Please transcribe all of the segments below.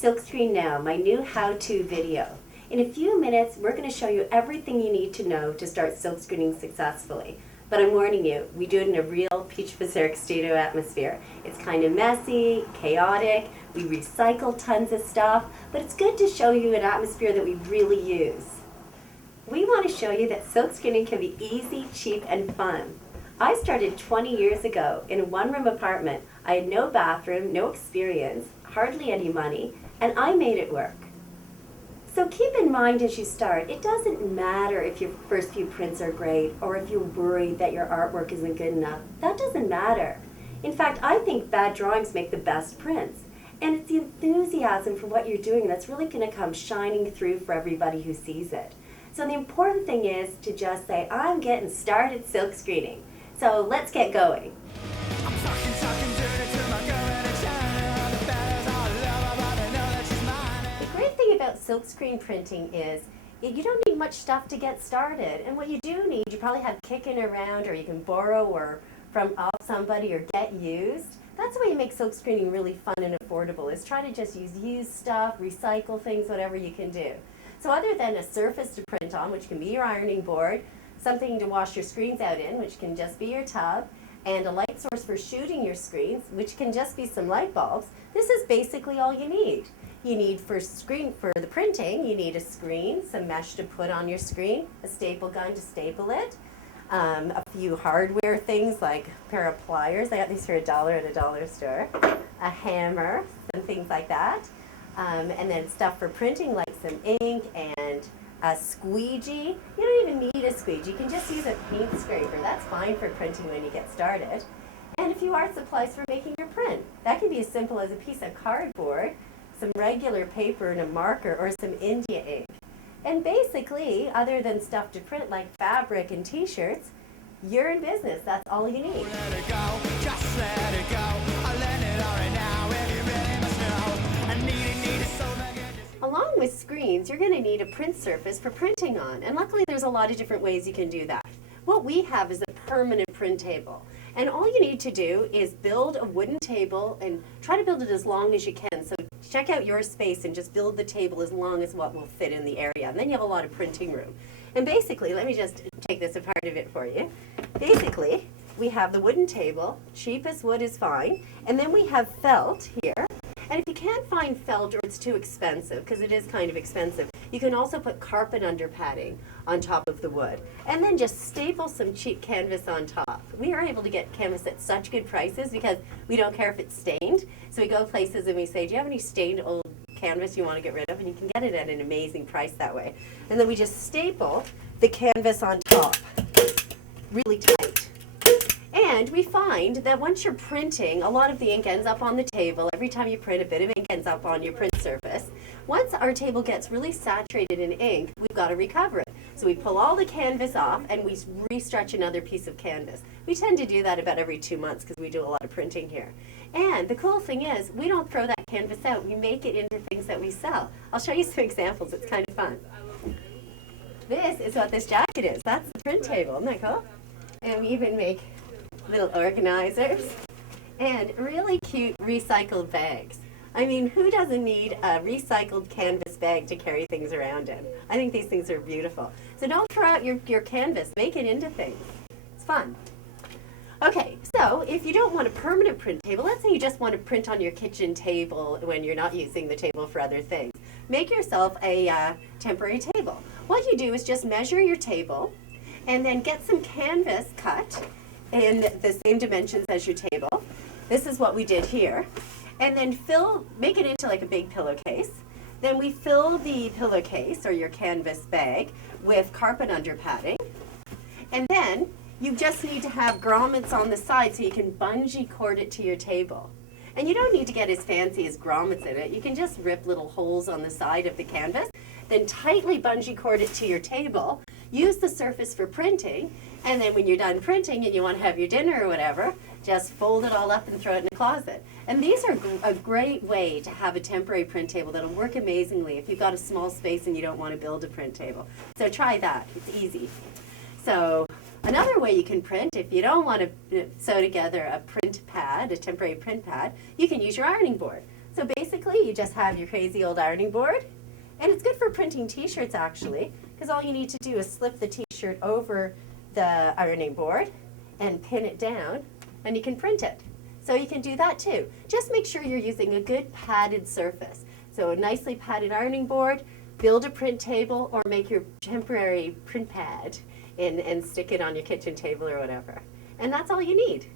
Silkscreen Now, my new how-to video. In a few minutes, we're going to show you everything you need to know to start silkscreening successfully. But I'm warning you, we do it in a real Peach Berserk studio atmosphere. It's kind of messy, chaotic, we recycle tons of stuff, but it's good to show you an atmosphere that we really use. We want to show you that silkscreening can be easy, cheap, and fun. I started 20 years ago in a one-room apartment. I had no bathroom, no experience, hardly any money, and I made it work. So keep in mind as you start, it doesn't matter if your first few prints are great or if you're worried that your artwork isn't good enough. That doesn't matter. In fact, I think bad drawings make the best prints. And it's the enthusiasm for what you're doing that's really going to come shining through for everybody who sees it. So the important thing is to just say, I'm getting started silkscreening. So let's get going. Silkscreen printing is you don't need much stuff to get started, and what you do need, you probably have kicking around, or you can borrow or from off somebody or get used. That's the way you make silkscreening really fun and affordable, is try to just use used stuff, recycle things, whatever you can do. So other than a surface to print on, which can be your ironing board, something to wash your screens out in, which can just be your tub, and a light source for shooting your screens, which can just be some light bulbs, this is basically all you need. You need for the printing, you need a screen, some mesh to put on your screen, a staple gun to staple it, a few hardware things like a pair of pliers. I got these for $1 at a dollar store, a hammer, and things like that, and then stuff for printing like some ink and a squeegee. You don't even need a squeegee. You can just use a paint scraper. That's fine for printing when you get started. And a few art supplies for making your print. That can be as simple as a piece of cardboard, some regular paper and a marker, or some India ink. And basically, other than stuff to print like fabric and T-shirts, you're in business. That's all you need. Let it go, just let it go. I'll let it all right now, if you really must know. I need it so bad. Along with screens, you're going to need a print surface for printing on. And luckily, there's a lot of different ways you can do that. What we have is a permanent print table. And all you need to do is build a wooden table and try to build it as long as you can. So check out your space and just build the table as long as what will fit in the area. And then you have a lot of printing room. And basically, let me just take this apart a bit for you. Basically, we have the wooden table. Cheapest wood is fine. And then we have felt here. And if you can't find felt or it's too expensive, because it is kind of expensive, you can also put carpet under padding on top of the wood. And then just staple some cheap canvas on top. We are able to get canvas at such good prices because we don't care if it's stained. So we go places and we say, do you have any stained old canvas you want to get rid of? And you can get it at an amazing price that way. And then we just staple the canvas on top really tight. And we find that once you're printing, a lot of the ink ends up on the table. Every time you print, a bit of ink ends up on your print surface. Once our table gets really saturated in ink, we've got to recover it. So we pull all the canvas off and we restretch another piece of canvas. We tend to do that about every 2 months because we do a lot of printing here. And the cool thing is, we don't throw that canvas out. We make it into things that we sell. I'll show you some examples. It's kind of fun. This is what this jacket is. That's the print table. Isn't that cool? And we even make little organizers and really cute recycled bags. I mean, who doesn't need a recycled canvas bag to carry things around in? I think these things are beautiful. So don't throw out your canvas, make it into things. It's fun. Okay, so if you don't want a permanent print table, let's say you just want to print on your kitchen table when you're not using the table for other things. Make yourself a temporary table. What you do is just measure your table and then get some canvas cut in the same dimensions as your table. This is what we did here. And then make it into like a big pillowcase. Then we fill the pillowcase or your canvas bag with carpet under padding. And then you just need to have grommets on the side so you can bungee cord it to your table. And you don't need to get as fancy as grommets in it. You can just rip little holes on the side of the canvas, then tightly bungee cord it to your table. Use the surface for printing, and then when you're done printing and you want to have your dinner or whatever, just fold it all up and throw it in the closet. And these are a great way to have a temporary print table that'll work amazingly if you've got a small space and you don't want to build a print table. So try that. It's easy. So another way you can print, if you don't want to sew together a print pad, a temporary print pad, you can use your ironing board. So basically, you just have your crazy old ironing board, and it's good for printing t-shirts actually, because all you need to do is slip the t-shirt over the ironing board and pin it down, and you can print it. So you can do that too. Just make sure you're using a good padded surface. So a nicely padded ironing board, build a print table, or make your temporary print pad and stick it on your kitchen table or whatever. And that's all you need.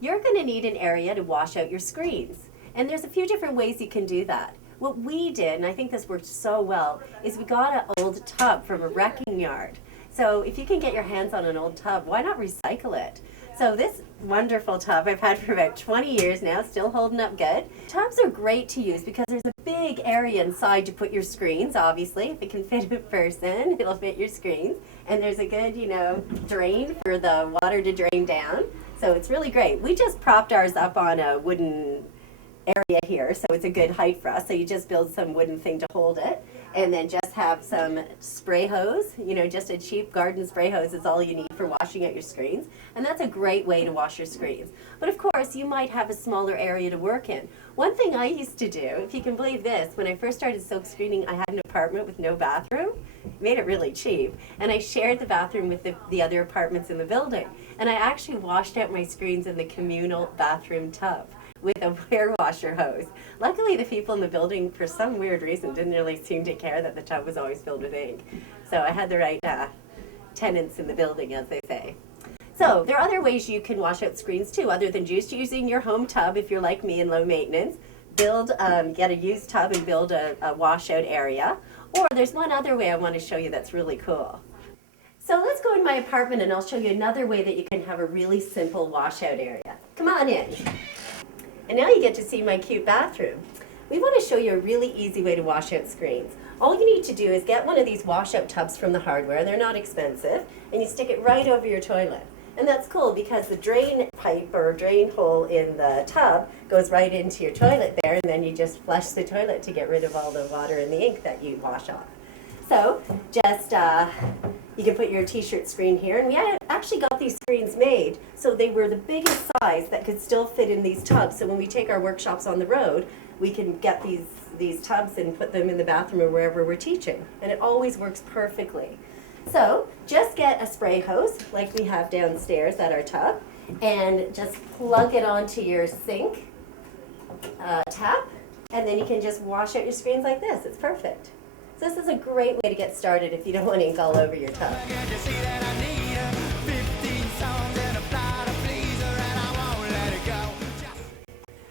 You're going to need an area to wash out your screens. And there's a few different ways you can do that. What we did, and I think this worked so well, is we got an old tub from a wrecking yard. So if you can get your hands on an old tub, why not recycle it? So this wonderful tub I've had for about 20 years now, still holding up good. Tubs are great to use because there's a big area inside to put your screens, obviously. If it can fit a person, it'll fit your screens. And there's a good, drain for the water to drain down. So it's really great. We just propped ours up on a wooden area here, so it's a good height for us. So you just build some wooden thing to hold it, and then just have some spray hose. Just a cheap garden spray hose is all you need for washing out your screens, and that's a great way to wash your screens. But of course, you might have a smaller area to work in. One thing I used to do, if you can believe this, when I first started silk screening, I had an apartment with no bathroom. Made it really cheap, and I shared the bathroom with the other apartments in the building, and I actually washed out my screens in the communal bathroom tub with a hair washer hose. Luckily, the people in the building, for some weird reason, didn't really seem to care that the tub was always filled with ink. So I had the right tenants in the building, as they say. So there are other ways you can wash out screens too, other than just using your home tub if you're like me and low maintenance. Get a used tub and build a washout area. Or there's one other way I want to show you that's really cool. So let's go in my apartment and I'll show you another way that you can have a really simple washout area. Come on in. And now you get to see my cute bathroom. We want to show you a really easy way to wash out screens. All you need to do is get one of these washout tubs from the hardware. They're not expensive. And you stick it right over your toilet. And that's cool because the drain pipe or drain hole in the tub goes right into your toilet there, and then you just flush the toilet to get rid of all the water and the ink that you wash off. So just, you can put your t-shirt screen here, and we actually got these screens made so they were the biggest size that could still fit in these tubs. So when we take our workshops on the road, we can get these tubs and put them in the bathroom or wherever we're teaching. And it always works perfectly. So just get a spray hose like we have downstairs at our tub and just plug it onto your sink tap, and then you can just wash out your screens like this. It's perfect. So this is a great way to get started if you don't want ink all over your tub.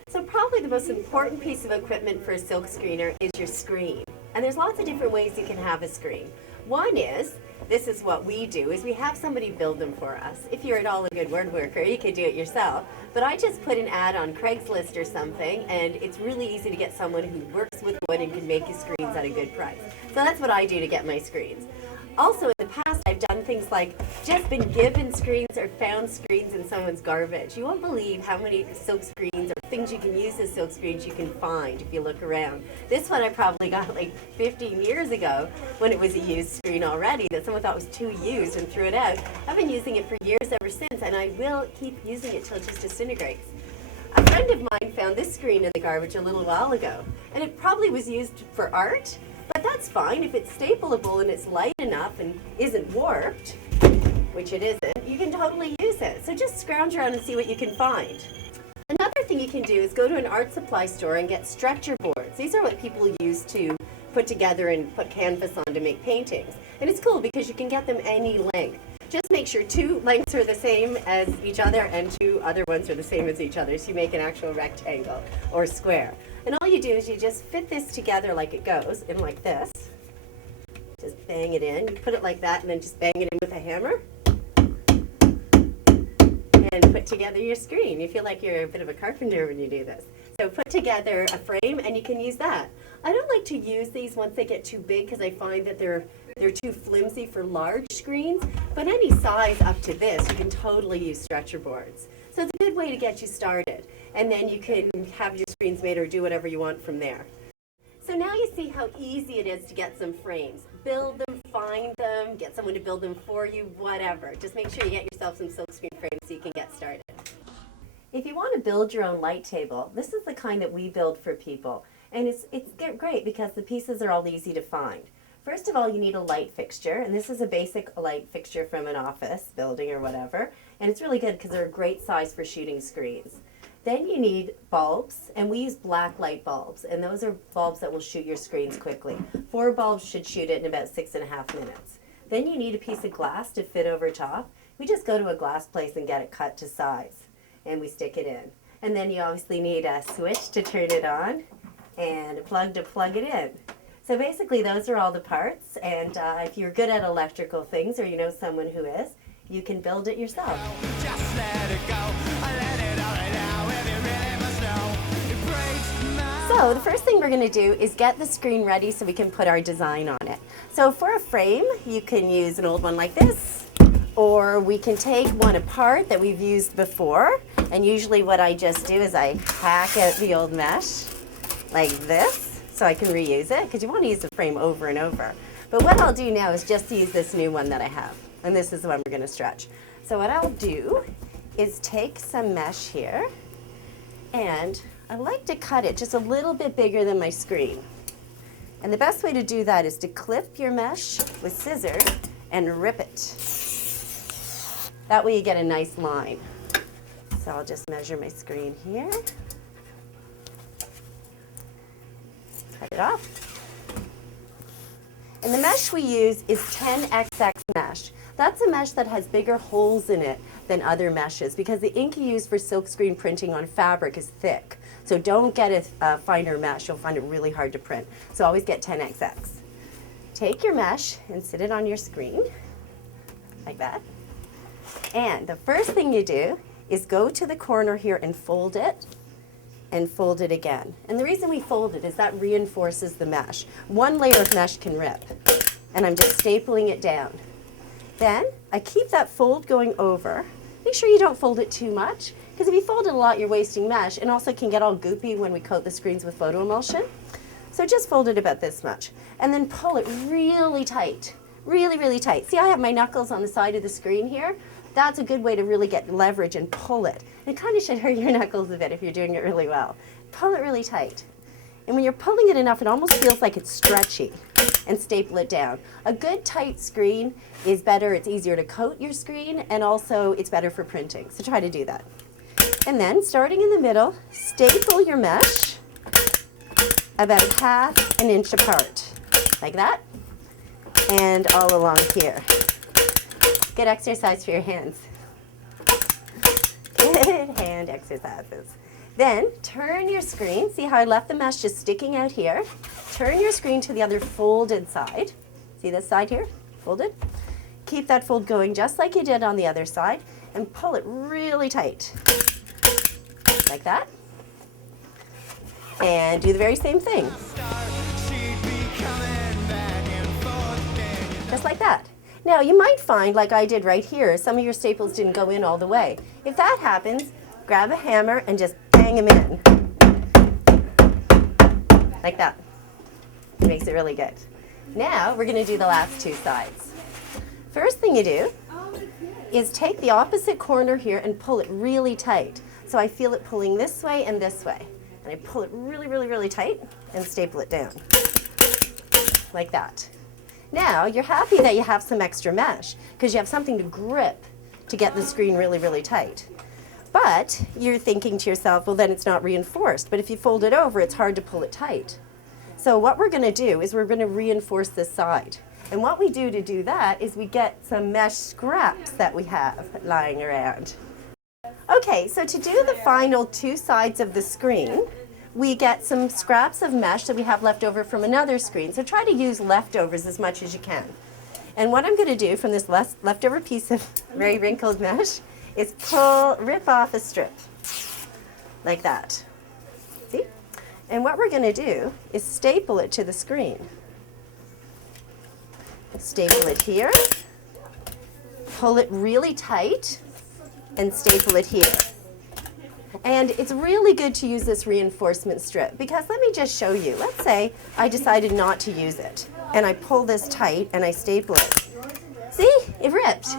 So probably the most important piece of equipment for a silk screener is your screen. And there's lots of different ways you can have a screen. One is, this is what we do, is we have somebody build them for us. If you're at all a good word worker, you could do it yourself. But I just put an ad on Craigslist or something, and it's really easy to get someone who works with wood and can make you screens at a good price. So that's what I do to get my screens. Also, in the past, I've done things like just been given screens or found screens in someone's garbage. You won't believe how many silk screens or things you can use as silk screens you can find if you look around. This one I probably got like 15 years ago when it was a used screen already that someone thought was too used and threw it out. I've been using it for years ever since, and I will keep using it till it just disintegrates. A friend of mine found this screen in the garbage a little while ago, and it probably was used for art. But that's fine. If it's stapleable and it's light enough and isn't warped, which it isn't, you can totally use it. So just scrounge around and see what you can find. Another thing you can do is go to an art supply store and get stretcher boards. These are what people use to put together and put canvas on to make paintings. And it's cool because you can get them any length. Just make sure 2 lengths are the same as each other and 2 other ones are the same as each other, so you make an actual rectangle or square. And all you do is you just fit this together like it goes, in like this. Just bang it in. You put it like that and then just bang it in with a hammer. And put together your screen. You feel like you're a bit of a carpenter when you do this. So put together a frame and you can use that. I don't like to use these once they get too big because I find that they're too flimsy for large screens, but any size up to this, you can totally use stretcher boards. So it's a good way to get you started. And then you can have your screens made or do whatever you want from there. So now you see how easy it is to get some frames. Build them, find them, get someone to build them for you, whatever. Just make sure you get yourself some silkscreen frames so you can get started. If you want to build your own light table, this is the kind that we build for people. And it's great because the pieces are all easy to find. First of all, you need a light fixture, and this is a basic light fixture from an office building or whatever. And it's really good because they're a great size for shooting screens. Then you need bulbs, and we use black light bulbs, and those are bulbs that will shoot your screens quickly. 4 bulbs should shoot it in about 6.5 minutes. Then you need a piece of glass to fit over top. We just go to a glass place and get it cut to size, and we stick it in. And then you obviously need a switch to turn it on and a plug to plug it in. So basically those are all the parts, and if you're good at electrical things or you know someone who is, you can build it yourself. Just let it go. I let it all right now. If you really must know, it breaks my So the first thing we're going to do is get the screen ready so we can put our design on it. So for a frame, you can use an old one like this, or we can take one apart that we've used before. And usually what I just do is I hack out the old mesh like this so I can reuse it, because you want to use the frame over and over. But what I'll do now is just use this new one that I have. And this is the one we're going to stretch. So what I'll do is take some mesh here, and I like to cut it just a little bit bigger than my screen. And the best way to do that is to clip your mesh with scissors and rip it. That way you get a nice line. So I'll just measure my screen here. Cut it off. And the mesh we use is 10XX mesh. That's a mesh that has bigger holes in it than other meshes because the ink you use for silkscreen printing on fabric is thick. So don't get a finer mesh, you'll find it really hard to print. So always get 10XX. Take your mesh and sit it on your screen, like that. And the first thing you do is go to the corner here and fold it again. And the reason we fold it is that reinforces the mesh. One layer of mesh can rip, and I'm just stapling it down. Then I keep that fold going over. Make sure you don't fold it too much, because if you fold it a lot, you're wasting mesh, and also can get all goopy when we coat the screens with photo emulsion. So just fold it about this much, and then pull it really tight, really, really tight. See, I have my knuckles on the side of the screen here. That's a good way to really get leverage and pull it. It kind of should hurt your knuckles a bit if you're doing it really well. Pull it really tight. And when you're pulling it enough, it almost feels like it's stretchy, and staple it down. A good tight screen is better. It's easier to coat your screen, and also it's better for printing. So try to do that. And then, starting in the middle, staple your mesh about 1/2 inch apart, like that, and all along here. Good exercise for your hands. Good hand exercises. Then turn your screen. See how I left the mesh just sticking out here? Turn your screen to the other folded side. See this side here? Folded. Keep that fold going just like you did on the other side, and pull it really tight. Like that. And do the very same thing. Just like that. Now you might find, like I did right here, some of your staples didn't go in all the way. If that happens, grab a hammer and just bang them in. Like that. It makes it really good. Now we're going to do the last 2 sides. First thing you do is take the opposite corner here and pull it really tight. So I feel it pulling this way and this way. And I pull it really, really, really tight and staple it down. Like that. Now you're happy that you have some extra mesh because you have something to grip to get the screen really, really tight. But you're thinking to yourself, well, then it's not reinforced. But if you fold it over, it's hard to pull it tight. So what we're going to do is we're going to reinforce this side. And what we do to do that is we get some mesh scraps that we have lying around. Okay, so to do the final 2 sides of the screen, we get some scraps of mesh that we have left over from another screen. So try to use leftovers as much as you can. And what I'm going to do from this leftover piece of very wrinkled mesh is rip off a strip, like that. See? And what we're going to do is staple it to the screen. Staple it here, pull it really tight, and staple it here. And it's really good to use this reinforcement strip because let me just show you. Let's say I decided not to use it and I pull this tight and I staple it. See? It ripped.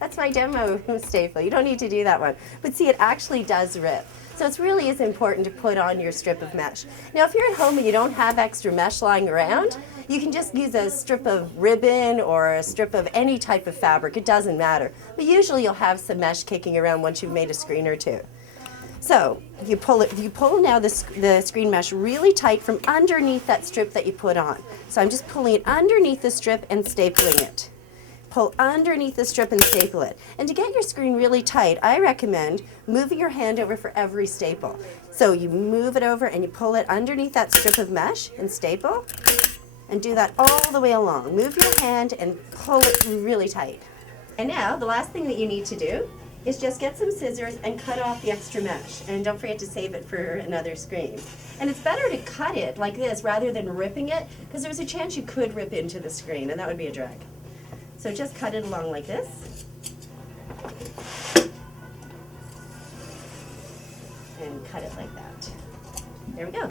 That's my demo staple. You don't need to do that one. But see, it actually does rip. So it really is important to put on your strip of mesh. Now, if you're at home and you don't have extra mesh lying around, you can just use a strip of ribbon or a strip of any type of fabric. It doesn't matter. But usually you'll have some mesh kicking around once you've made a screen or two. So you pull now the screen mesh really tight from underneath that strip that you put on. So I'm just pulling it underneath the strip and stapling it. Pull underneath the strip and staple it. And to get your screen really tight, I recommend moving your hand over for every staple. So you move it over and you pull it underneath that strip of mesh and staple, and do that all the way along. Move your hand and pull it really tight. And now the last thing that you need to do is just get some scissors and cut off the extra mesh. And don't forget to save it for another screen. And it's better to cut it like this rather than ripping it, because there's a chance you could rip into the screen and that would be a drag. So just cut it along like this. And cut it like that. There we go.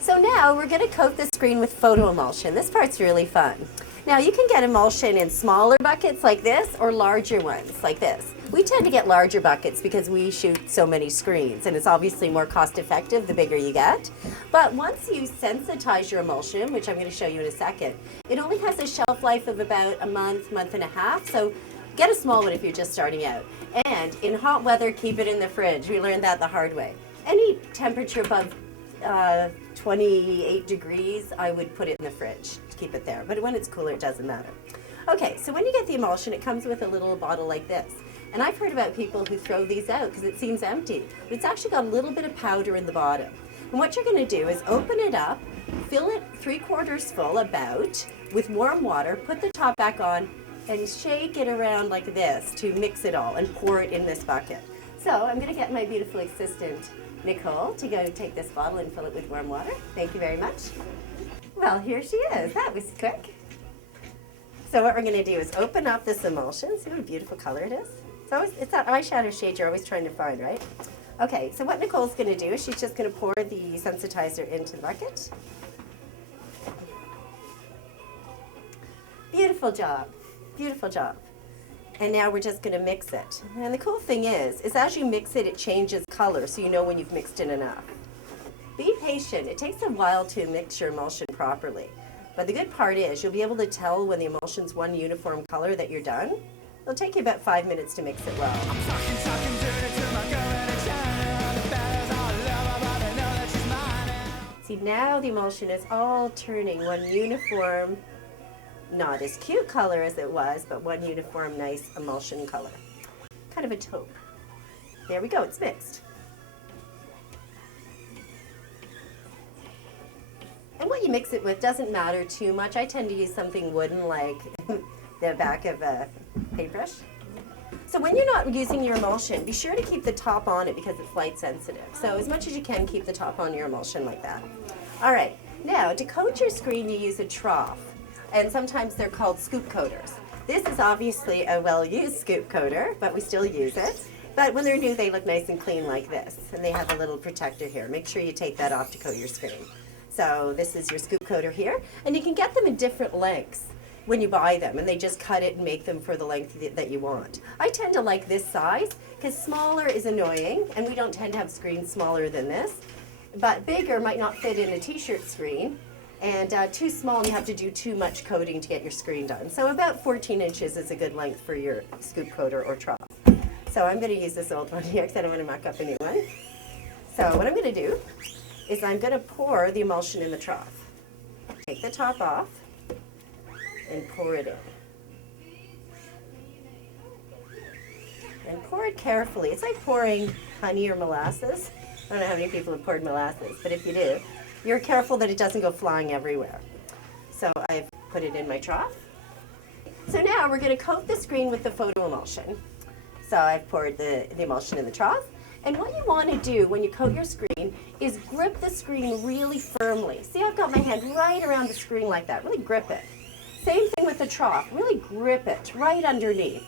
So now we're going to coat the screen with photo emulsion. This part's really fun. Now you can get emulsion in smaller buckets like this or larger ones like this. We tend to get larger buckets because we shoot so many screens, and it's obviously more cost effective the bigger you get. But once you sensitize your emulsion, which I'm going to show you in a second, it only has a shelf life of about a month, month and a half. So get a small one if you're just starting out. And in hot weather, keep it in the fridge. We learned that the hard way. Any temperature above 28 degrees, I would put it in the fridge to keep it there. But when it's cooler, it doesn't matter. Okay, so when you get the emulsion, it comes with a little bottle like this. And I've heard about people who throw these out because it seems empty. But it's actually got a little bit of powder in the bottom. And what you're going to do is open it up, fill it 3/4 full about with warm water, put the top back on, and shake it around like this to mix it all and pour it in this bucket. So I'm going to get my beautiful assistant, Nicole, to go take this bottle and fill it with warm water. Thank you very much. Well, here she is. That was quick. So what we're going to do is open up this emulsion. See what a beautiful color it is? It's that eyeshadow shade you're always trying to find, right? Okay, so what Nicole's going to do is she's just going to pour the sensitizer into the bucket. Beautiful job. Beautiful job. And now we're just going to mix it. And the cool thing is as you mix it, it changes color, so you know when you've mixed in enough. Be patient. It takes a while to mix your emulsion properly. But the good part is you'll be able to tell when the emulsion's one uniform color that you're done. It'll take you about 5 minutes to mix it well. See, now the emulsion is all turning one uniform, not as cute color as it was, but one uniform nice emulsion color. Kind of a taupe. There we go, it's mixed. And what you mix it with doesn't matter too much. I tend to use something wooden like the back of a paintbrush. So when you're not using your emulsion, be sure to keep the top on it because it's light sensitive. So as much as you can, keep the top on your emulsion like that. All right, now to coat your screen, you use a trough. And sometimes they're called scoop coaters. This is obviously a well-used scoop coater, but we still use it. But when they're new, they look nice and clean like this. And they have a little protector here. Make sure you take that off to coat your screen. So this is your scoop coater here. And you can get them in different lengths when you buy them, and they just cut it and make them for the length that you want. I tend to like this size because smaller is annoying, and we don't tend to have screens smaller than this. But bigger might not fit in a t-shirt screen, and too small and you have to do too much coating to get your screen done. So about 14 inches is a good length for your scoop coater or trough. So I'm going to use this old one here because I don't want to muck up a new one. So what I'm going to do is I'm going to pour the emulsion in the trough. Take the top off and pour it in. And pour it carefully. It's like pouring honey or molasses. I don't know how many people have poured molasses, but if you do, you're careful that it doesn't go flying everywhere. So I've put it in my trough. So now we're going to coat the screen with the photo emulsion. So I've poured the emulsion in the trough. And what you want to do when you coat your screen is grip the screen really firmly. See, I've got my hand right around the screen like that. Really grip it. Same thing with the trough. Really grip it right underneath,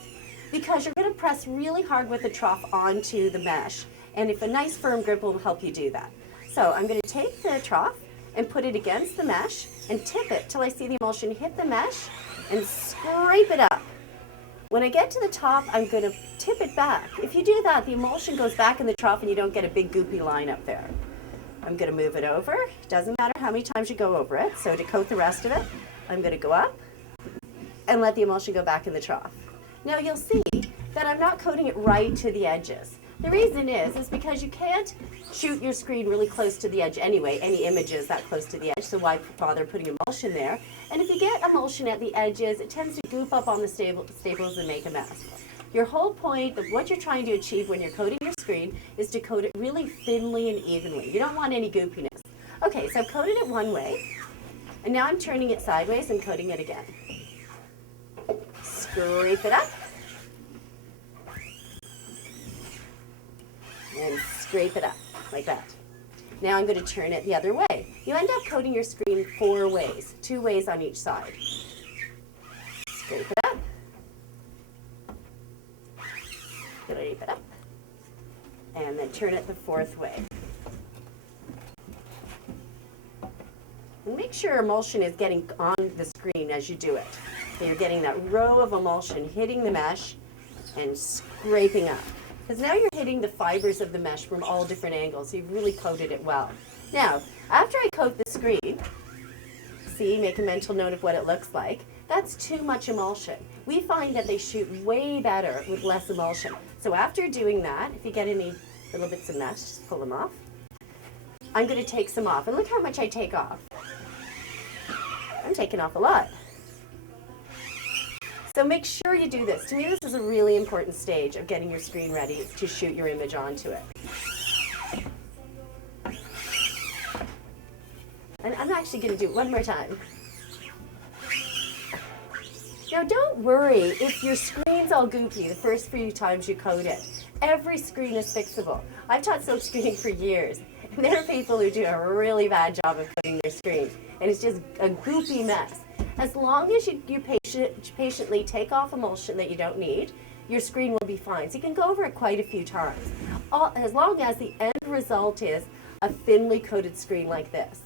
because you're going to press really hard with the trough onto the mesh. And if a nice firm grip will help you do that. So I'm going to take the trough and put it against the mesh and tip it till I see the emulsion hit the mesh and scrape it up. When I get to the top, I'm going to tip it back. If you do that, the emulsion goes back in the trough and you don't get a big goopy line up there. I'm going to move it over. Doesn't matter how many times you go over it. So to coat the rest of it, I'm going to go up and let the emulsion go back in the trough. Now you'll see that I'm not coating it right to the edges. The reason is because you can't shoot your screen really close to the edge anyway, any images that close to the edge, so why bother putting emulsion there? And if you get emulsion at the edges, it tends to goop up on the staples and make a mess. Your whole point of what you're trying to achieve when you're coating your screen is to coat it really thinly and evenly. You don't want any goopiness. Okay, so I've coated it one way, and now I'm turning it sideways and coating it again. Scrape it up. And scrape it up, like that. Now I'm going to turn it the other way. You end up coating your screen 4 ways, 2 ways on each side. Scrape it up. Scrape it up. And then turn it the 4th way. And make sure emulsion is getting on the screen as you do it. So you're getting that row of emulsion hitting the mesh and scraping up. Because now you're hitting the fibers of the mesh from all different angles. So you've really coated it well. Now, after I coat the screen, see, make a mental note of what it looks like. That's too much emulsion. We find that they shoot way better with less emulsion. So after doing that, if you get any little bits of mesh, just pull them off. I'm going to take some off. And look how much I take off. I'm taking off a lot. So make sure you do this. To me, this is a really important stage of getting your screen ready to shoot your image onto it. And I'm actually going to do it one more time. Now don't worry if your screen's all goopy the first few times you coat it. Every screen is fixable. I've taught silkscreening for years, and there are people who do a really bad job of coating their screen, and it's just a goopy mess. As long as you patiently take off emulsion that you don't need, your screen will be fine. So you can go over it quite a few times. As long as the end result is a thinly coated screen like this.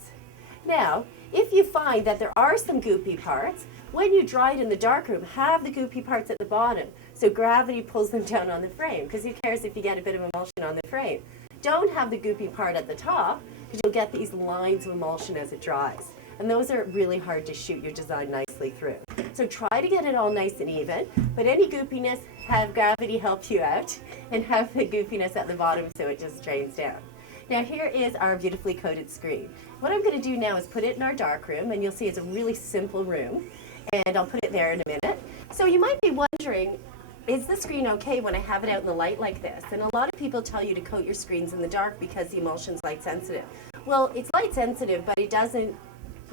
Now, if you find that there are some goopy parts, when you dry it in the darkroom, have the goopy parts at the bottom so gravity pulls them down on the frame, because who cares if you get a bit of emulsion on the frame. Don't have the goopy part at the top, because you'll get these lines of emulsion as it dries. And those are really hard to shoot your design nicely through. So try to get it all nice and even, but any goopiness, have gravity help you out, and have the goopiness at the bottom so it just drains down. Now here is our beautifully coated screen. What I'm going to do now is put it in our darkroom, and you'll see it's a really simple room, and I'll put it there in a minute. So you might be wondering, is the screen okay when I have it out in the light like this? And a lot of people tell you to coat your screens in the dark because the emulsion's light sensitive. Well, it's light sensitive, but it doesn't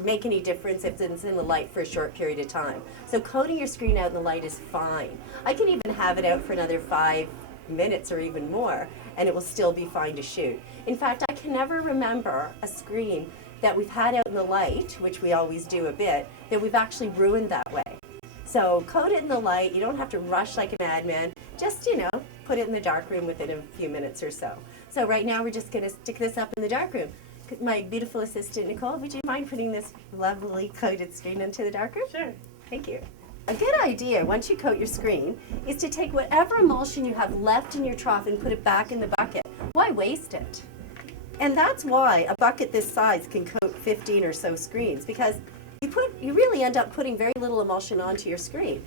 make any difference if it's in the light for a short period of time. So coating your screen out in the light is fine. I can even have it out for another 5 minutes or even more, and it will still be fine to shoot. In fact, I can never remember a screen that we've had out in the light, which we always do a bit, that we've actually ruined that way. So coat it in the light. You don't have to rush like a madman. Just, put it in the darkroom within a few minutes or so. So right now we're just going to stick this up in the darkroom. My beautiful assistant, Nicole, would you mind putting this lovely coated screen into the darkroom? Sure. Thank you. A good idea, once you coat your screen, is to take whatever emulsion you have left in your trough and put it back in the bucket. Why waste it? And that's why a bucket this size can coat 15 or so screens, because you really end up putting very little emulsion onto your screen.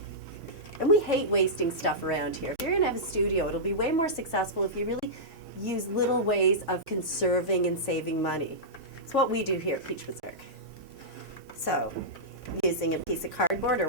And we hate wasting stuff around here. If you're going to have a studio, it'll be way more successful if you really use little ways of conserving and saving money. It's what we do here at Peach Berserk. So, using a piece of cardboard or